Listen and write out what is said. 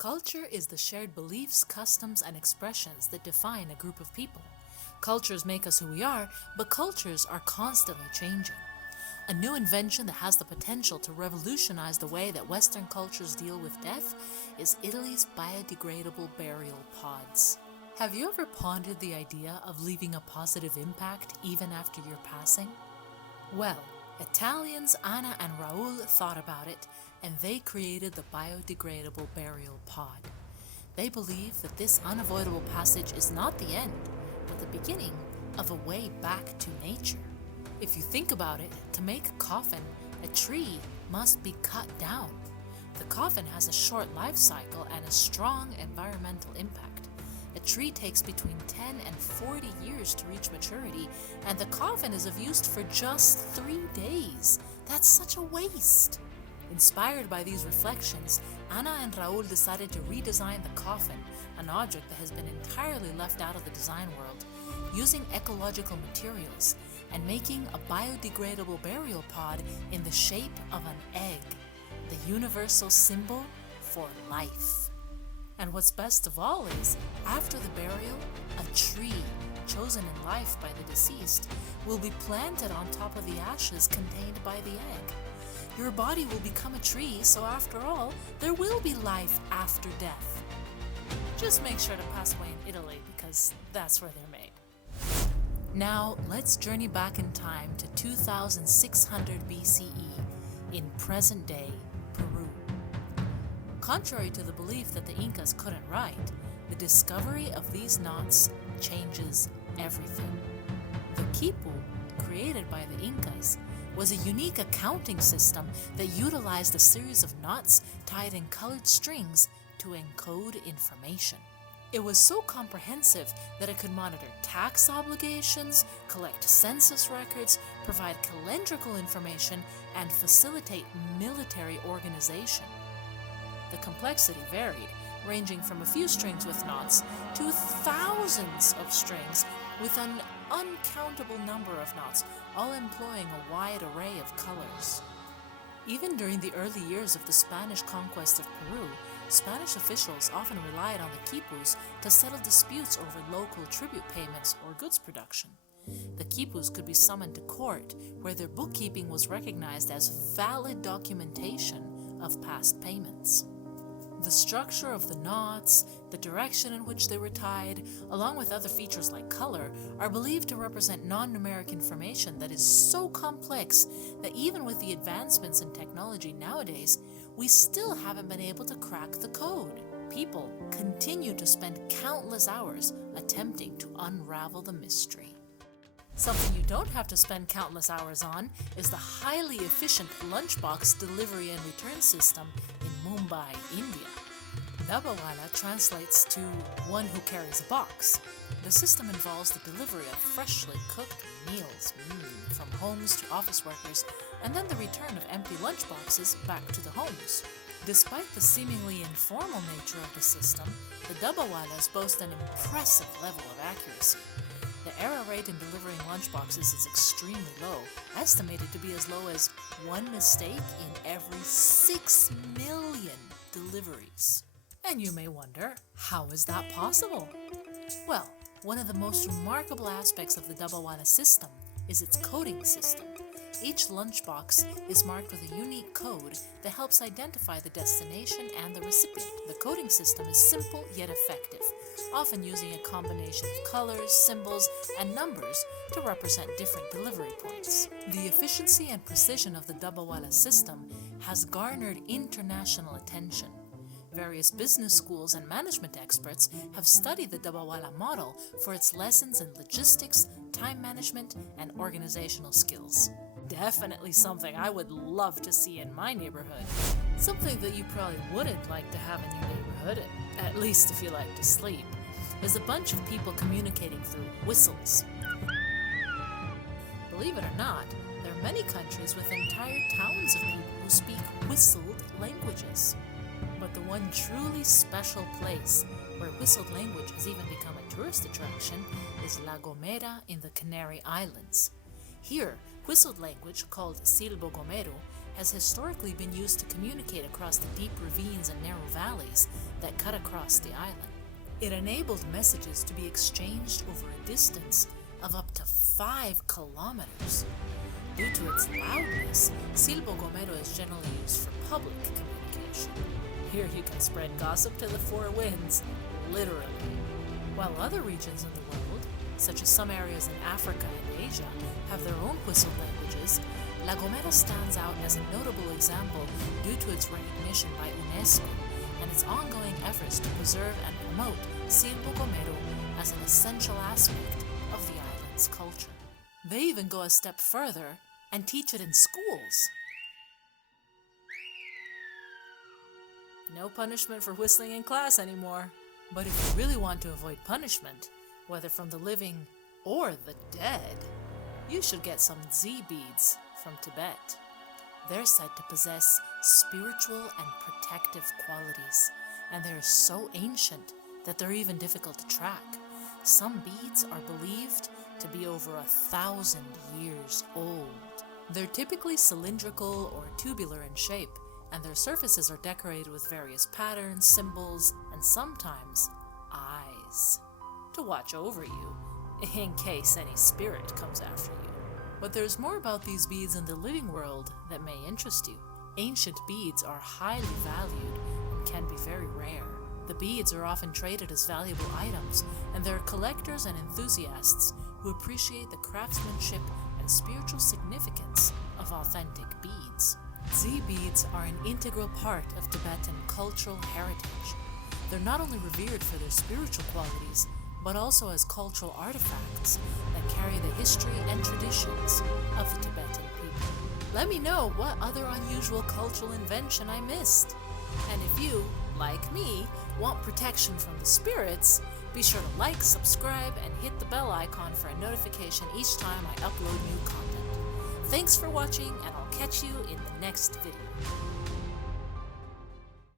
Culture is the shared beliefs, customs, and expressions that define a group of people. Cultures make us who we are, but cultures are constantly changing. A new invention that has the potential to revolutionize the way that Western cultures deal with death is Italy's Biodegradable Burial Pods. Have you ever pondered the idea of leaving a positive impact even after your passing? Well, Italians Anna and Raul thought about it, and they created the Biodegradable Burial Pod. They believe that this unavoidable passage is not the end, but the beginning of a way back to nature. If you think about it, to make a coffin, a tree must be cut down. The coffin has a short life cycle and a strong environmental impact. A tree takes between 10 and 40 years to reach maturity, and the coffin is of use for just 3 days. That's such a waste. Inspired by these reflections, Anna and Raul decided to redesign the coffin, an object that has been entirely left out of the design world, using ecological materials and making a biodegradable burial pod in the shape of an egg, the universal symbol for life. And what's best of all is, after the burial, a tree chosen in life by the deceased will be planted on top of the ashes contained by the egg. Your body will become a tree, so after all, there will be life after death. Just make sure to pass away in Italy, because that's where they're made. Now, let's journey back in time to 2600 BCE in present-day Peru. Contrary to the belief that the Incas couldn't write, the discovery of these knots changes everything. The Khipu, created by the Incas, was a unique accounting system that utilized a series of knots tied in colored strings to encode information. It was so comprehensive that it could monitor tax obligations, collect census records, provide calendrical information, and facilitate military organization. The complexity varied, ranging from a few strings with knots to thousands of strings with an uncountable number of knots, all employing a wide array of colors. Even during the early years of the Spanish conquest of Peru, Spanish officials often relied on the quipus to settle disputes over local tribute payments or goods production. The quipus could be summoned to court, where their bookkeeping was recognized as valid documentation of past payments. The structure of the knots, the direction in which they were tied, along with other features like color, are believed to represent non-numeric information that is so complex that even with the advancements in technology nowadays, we still haven't been able to crack the code. People continue to spend countless hours attempting to unravel the mystery. Something you don't have to spend countless hours on is the highly efficient lunchbox delivery and return system in Mumbai, India. Dabbawala translates to one who carries a box. The system involves the delivery of freshly cooked meals from homes to office workers, and then the return of empty lunchboxes back to the homes. Despite the seemingly informal nature of the system, the Dabbawalas boast an impressive level of accuracy. The error rate in delivering lunchboxes is extremely low, estimated to be as low as one mistake in every 6 million deliveries. And you may wonder, how is that possible? Well, one of the most remarkable aspects of the Dabbawala system is its coding system. Each lunchbox is marked with a unique code that helps identify the destination and the recipient. The coding system is simple yet effective, often using a combination of colors, symbols, and numbers to represent different delivery points. The efficiency and precision of the Dabbawala system has garnered international attention. Various business schools and management experts have studied the Dabbawala model for its lessons in logistics, time management, and organizational skills. Definitely something I would love to see in my neighborhood. Something that you probably wouldn't like to have in your neighborhood, at least if you like to sleep, is a bunch of people communicating through whistles. Believe it or not, there are many countries with entire towns of people who speak whistled languages. But the one truly special place where whistled language has even become a tourist attraction is La Gomera in the Canary Islands. Here, whistled language, called Silbo Gomero, has historically been used to communicate across the deep ravines and narrow valleys that cut across the island. It enabled messages to be exchanged over a distance of up to 5 kilometers. Due to its loudness, Silbo Gomero is generally used for public communication. Here you can spread gossip to the 4 winds, literally. While other regions in the world, such as some areas in Africa and Asia, have their own whistled languages, La Gomera stands out as a notable example due to its recognition by UNESCO and its ongoing efforts to preserve and promote Silbo Gomero as an essential aspect of the island's culture. They even go a step further and teach it in schools. No punishment for whistling in class anymore. But if you really want to avoid punishment, whether from the living or the dead, you should get some DZI beads from Tibet. They're said to possess spiritual and protective qualities, and they're so ancient that they're even difficult to track. Some beads are believed to be over 1,000 years old. They're typically cylindrical or tubular in shape, and their surfaces are decorated with various patterns, symbols, and sometimes eyes to watch over you in case any spirit comes after you. But there's more about these beads in the living world that may interest you. Ancient beads are highly valued and can be very rare. The beads are often traded as valuable items, and there are collectors and enthusiasts who appreciate the craftsmanship and spiritual significance of authentic beads. DZI beads are an integral part of Tibetan cultural heritage. They're not only revered for their spiritual qualities, but also as cultural artifacts that carry the history and traditions of the Tibetan people. Let me know what other unusual cultural invention I missed. And if you, like me, want protection from the spirits, be sure to like, subscribe, and hit the bell icon for a notification each time I upload new content. Thanks for watching, and I'll catch you in the next video.